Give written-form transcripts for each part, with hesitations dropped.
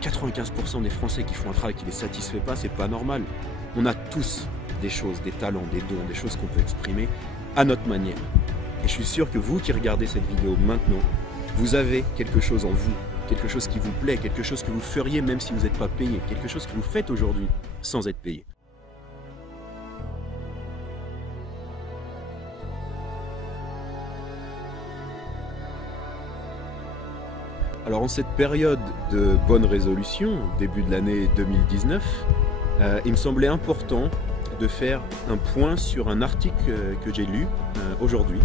95% des Français qui font un travail qui ne les satisfait pas, c'est pas normal. On a tous des choses, des talents, des dons, des choses qu'on peut exprimer à notre manière. Et je suis sûr que vous qui regardez cette vidéo maintenant, vous avez quelque chose en vous, quelque chose qui vous plaît, quelque chose que vous feriez même si vous n'êtes pas payé, quelque chose que vous faites aujourd'hui sans être payé. Alors en cette période de bonne résolution, début de l'année 2019, il me semblait important de faire un point sur un article que j'ai lu aujourd'hui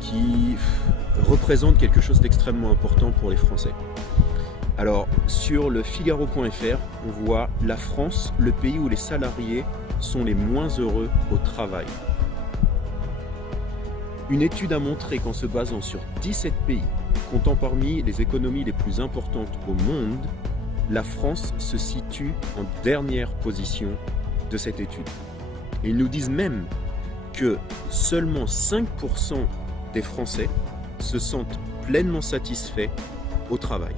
qui représente quelque chose d'extrêmement important pour les Français. Alors sur le Figaro.fr, on voit la France, le pays où les salariés sont les moins heureux au travail. Une étude a montré qu'en se basant sur 17 pays, comptant parmi les économies les plus importantes au monde, la France se situe en dernière position de cette étude. Et ils nous disent même que seulement 5% des Français se sentent pleinement satisfaits au travail.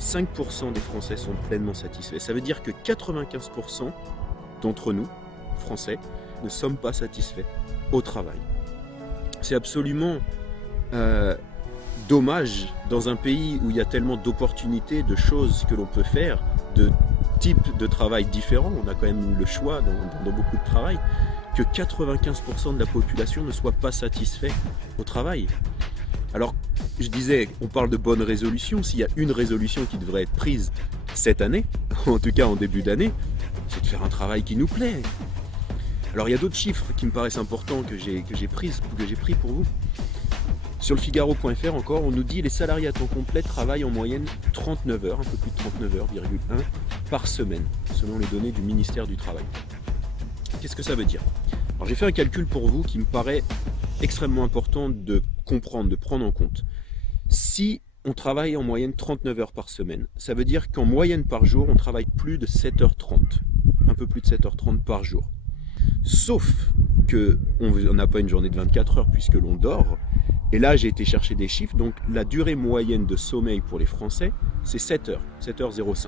5% des Français sont pleinement satisfaits. Ça veut dire que 95% d'entre nous, Français, ne sommes pas satisfaits au travail. C'est absolument dommage dans un pays où il y a tellement d'opportunités, de choses que l'on peut faire, de types de travail différents, on a quand même le choix dans beaucoup de travail, que 95% de la population ne soit pas satisfait au travail. Alors, je disais, on parle de bonne résolution, s'il y a une résolution qui devrait être prise cette année, en tout cas en début d'année, c'est de faire un travail qui nous plaît. Alors il y a d'autres chiffres qui me paraissent importants que j'ai pris pour vous. Sur le Figaro.fr encore, on nous dit que les salariés à temps complet travaillent en moyenne 39 heures, un peu plus de 39 heures,1 par semaine, selon les données du ministère du Travail. Qu'est-ce que ça veut dire? Alors j'ai fait un calcul pour vous qui me paraît extrêmement important de comprendre, de prendre en compte. Si on travaille en moyenne 39 heures par semaine, ça veut dire qu'en moyenne par jour, on travaille plus de 7h30, un peu plus de 7h30 par jour. Sauf qu'on n'a pas une journée de 24 heures puisque l'on dort. Et là, j'ai été chercher des chiffres. Donc, la durée moyenne de sommeil pour les Français, c'est 7 heures, 7h05.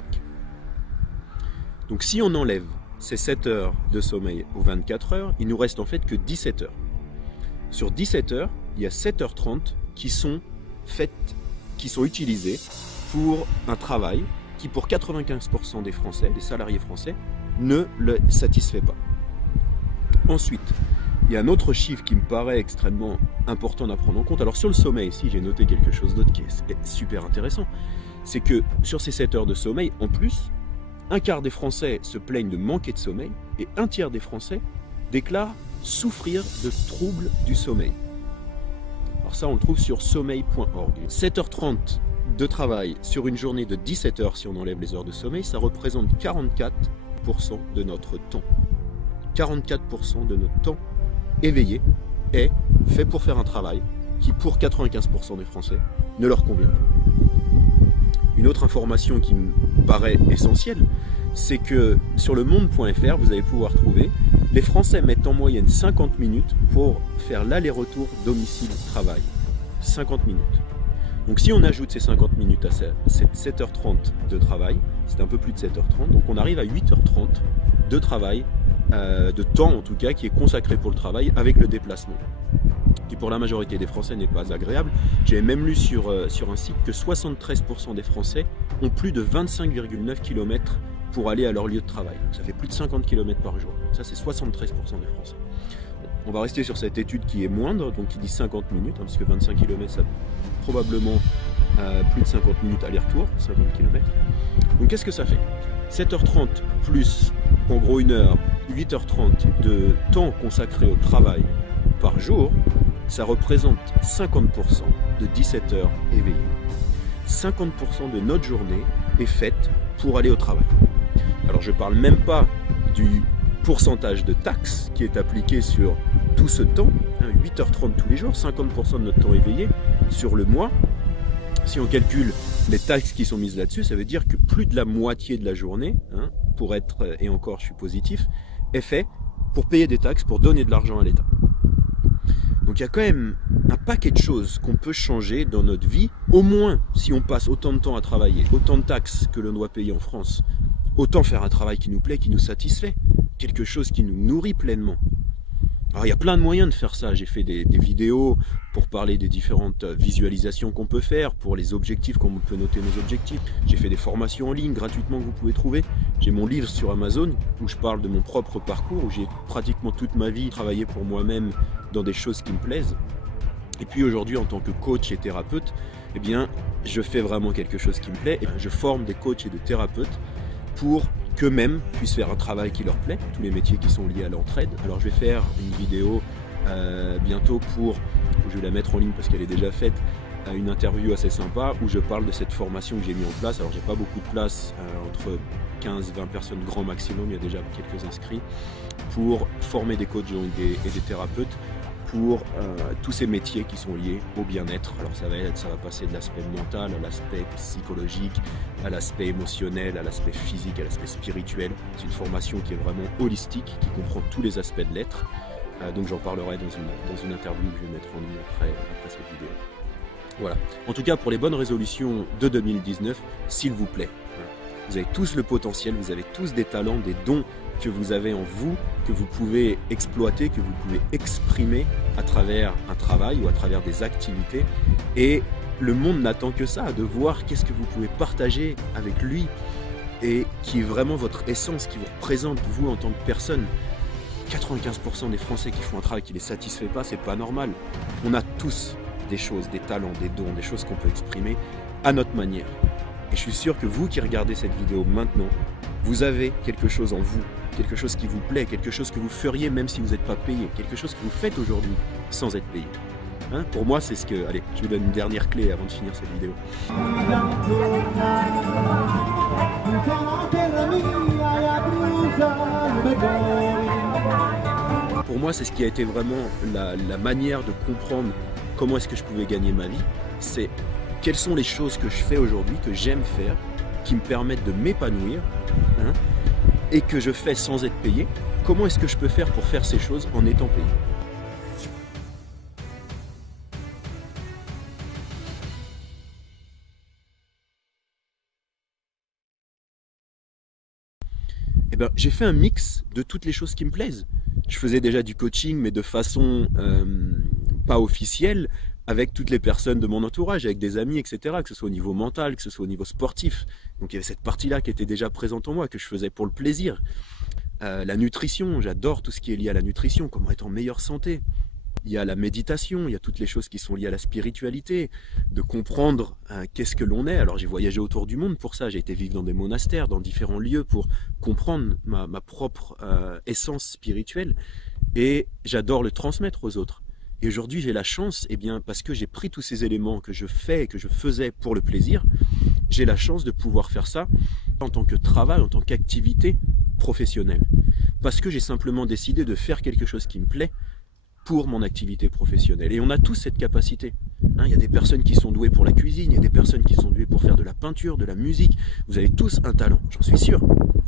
Donc, si on enlève ces 7 heures de sommeil aux 24 heures, il nous reste en fait que 17 heures. Sur 17 heures, il y a 7h30 qui sont utilisées pour un travail qui, pour 95% des Français, des salariés français, ne le satisfait pas. Ensuite, il y a un autre chiffre qui me paraît extrêmement important à prendre en compte. Alors sur le sommeil, ici j'ai noté quelque chose d'autre qui est super intéressant. C'est que sur ces 7 heures de sommeil, en plus, un quart des Français se plaignent de manquer de sommeil et un tiers des Français déclarent souffrir de troubles du sommeil. Alors ça, on le trouve sur sommeil.org. 7h30 de travail sur une journée de 17 heures, si on enlève les heures de sommeil, ça représente 44% de notre temps. 44% de notre temps éveillé est fait pour faire un travail qui, pour 95% des Français, ne leur convient pas. Une autre information qui me paraît essentielle, c'est que sur le monde.fr, vous allez pouvoir trouver les Français mettent en moyenne 50 minutes pour faire l'aller-retour domicile-travail. 50 minutes. Donc si on ajoute ces 50 minutes à cette 7h30 de travail, c'est un peu plus de 7h30, donc on arrive à 8h30 de travail, de temps en tout cas, qui est consacré pour le travail avec le déplacement, qui pour la majorité des Français n'est pas agréable. J'ai même lu sur un site que 73% des Français ont plus de 25,9 km pour aller à leur lieu de travail. Donc ça fait plus de 50 km par jour. Ça, c'est 73% des Français. Bon, on va rester sur cette étude qui est moindre, donc qui dit 50 minutes, parce que 25 km, ça probablement plus de 50 minutes aller-retour, 50 km. Donc qu'est-ce que ça fait? 7h30 plus, en gros, 1 heure, 8h30 de temps consacré au travail par jour, ça représente 50% de 17 heures éveillées. 50% de notre journée est faite pour aller au travail. Alors je ne parle même pas du pourcentage de taxes qui est appliqué sur tout ce temps, 8h30 tous les jours, 50% de notre temps éveillé sur le mois. Si on calcule les taxes qui sont mises là-dessus, ça veut dire que plus de la moitié de la journée, pour être, et encore je suis positif, est fait pour payer des taxes, pour donner de l'argent à l'État. Donc il y a quand même un paquet de choses qu'on peut changer dans notre vie, au moins si on passe autant de temps à travailler, autant de taxes que l'on doit payer en France, autant faire un travail qui nous plaît, qui nous satisfait, quelque chose qui nous nourrit pleinement. Alors il y a plein de moyens de faire ça, j'ai fait des vidéos pour parler des différentes visualisations qu'on peut faire, pour les objectifs, comment on peut noter nos objectifs. J'ai fait des formations en ligne gratuitement que vous pouvez trouver. J'ai mon livre sur Amazon où je parle de mon propre parcours, où j'ai pratiquement toute ma vie travaillé pour moi-même dans des choses qui me plaisent. Et puis aujourd'hui en tant que coach et thérapeute, eh bien je fais vraiment quelque chose qui me plaît. Et je forme des coachs et des thérapeutes pour qu'eux-mêmes puissent faire un travail qui leur plaît, tous les métiers qui sont liés à l'entraide. Alors je vais faire une vidéo bientôt je vais la mettre en ligne parce qu'elle est déjà faite, une interview assez sympa où je parle de cette formation que j'ai mis en place. Alors j'ai pas beaucoup de place, entre 15-20 personnes grand maximum, il y a déjà quelques inscrits, pour former des coachs et des thérapeutes pour tous ces métiers qui sont liés au bien-être. Alors ça va passer de l'aspect mental à l'aspect psychologique, à l'aspect émotionnel, à l'aspect physique, à l'aspect spirituel. C'est une formation qui est vraiment holistique, qui comprend tous les aspects de l'être. Donc j'en parlerai dans une interview que je vais mettre en ligne après cette vidéo. Voilà. En tout cas, pour les bonnes résolutions de 2019, s'il vous plaît, vous avez tous le potentiel, vous avez tous des talents, des dons que vous avez en vous, que vous pouvez exploiter, que vous pouvez exprimer à travers un travail ou à travers des activités. Et le monde n'attend que ça, de voir qu'est-ce que vous pouvez partager avec lui et qui est vraiment votre essence, qui vous représente vous en tant que personne. 95% des Français qui font un travail qui ne les satisfait pas, c'est pas normal. On a tous des choses, des talents, des dons, des choses qu'on peut exprimer à notre manière. Et je suis sûr que vous qui regardez cette vidéo maintenant, vous avez quelque chose en vous, quelque chose qui vous plaît, quelque chose que vous feriez même si vous n'êtes pas payé, quelque chose que vous faites aujourd'hui sans être payé. Hein, pour moi, c'est ce que... Allez, je vous donne une dernière clé avant de finir cette vidéo. Pour moi, c'est ce qui a été vraiment la manière de comprendre comment est-ce que je pouvais gagner ma vie. C'est quelles sont les choses que je fais aujourd'hui, que j'aime faire, qui me permettent de m'épanouir, hein, et que je fais sans être payé. Comment est-ce que je peux faire pour faire ces choses en étant payé? Eh ben, j'ai fait un mix de toutes les choses qui me plaisent. Je faisais déjà du coaching, mais de façon pas officielle, avec toutes les personnes de mon entourage, avec des amis, etc., que ce soit au niveau mental, que ce soit au niveau sportif. Donc il y avait cette partie-là qui était déjà présente en moi, que je faisais pour le plaisir. La nutrition, j'adore tout ce qui est lié à la nutrition, comment être en meilleure santé. Il y a la méditation, il y a toutes les choses qui sont liées à la spiritualité, de comprendre qu'est-ce que l'on est. Alors j'ai voyagé autour du monde pour ça, j'ai été vivre dans des monastères, dans différents lieux pour comprendre ma propre essence spirituelle. Et j'adore le transmettre aux autres. Et aujourd'hui j'ai la chance, eh bien, parce que j'ai pris tous ces éléments que je fais et que je faisais pour le plaisir, j'ai la chance de pouvoir faire ça en tant que travail, en tant qu'activité professionnelle. Parce que j'ai simplement décidé de faire quelque chose qui me plaît pour mon activité professionnelle. Et on a tous cette capacité. Hein, il y a des personnes qui sont douées pour la cuisine, il y a des personnes qui sont douées pour faire de la peinture, de la musique. Vous avez tous un talent, j'en suis sûr.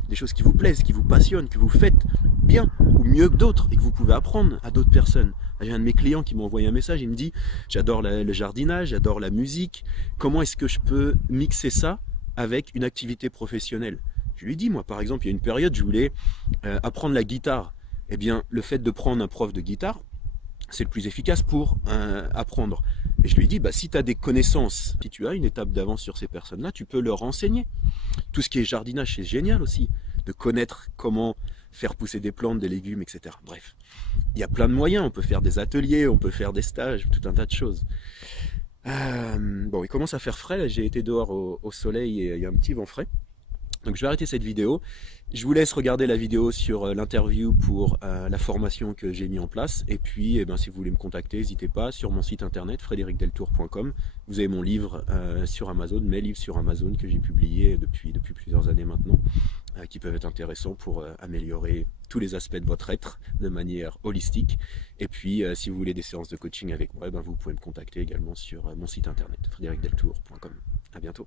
Des choses qui vous plaisent, qui vous passionnent, que vous faites bien ou mieux que d'autres et que vous pouvez apprendre à d'autres personnes. J'ai un de mes clients qui m'a envoyé un message, il me dit « J'adore le jardinage, j'adore la musique, comment est-ce que je peux mixer ça avec une activité professionnelle ?» Je lui dis, moi par exemple, il y a une période, je voulais apprendre la guitare. Eh bien, le fait de prendre un prof de guitare, c'est le plus efficace pour apprendre. Et je lui dis, bah, si tu as des connaissances, si tu as une étape d'avance sur ces personnes-là, tu peux leur enseigner. Tout ce qui est jardinage, c'est génial aussi, de connaître comment faire pousser des plantes, des légumes, etc. Bref, il y a plein de moyens, on peut faire des ateliers, on peut faire des stages, tout un tas de choses. Bon, il commence à faire frais, j'ai été dehors au soleil et il y a un petit vent frais. Donc je vais arrêter cette vidéo. Je vous laisse regarder la vidéo sur l'interview pour la formation que j'ai mis en place. Et puis, eh ben, si vous voulez me contacter, n'hésitez pas sur mon site internet frédéricdeltour.com. Vous avez mon livre sur Amazon, mes livres sur Amazon que j'ai publiés depuis plusieurs années maintenant, qui peuvent être intéressants pour améliorer tous les aspects de votre être de manière holistique. Et puis, si vous voulez des séances de coaching avec moi, eh ben, vous pouvez me contacter également sur mon site internet frédéricdeltour.com. À bientôt.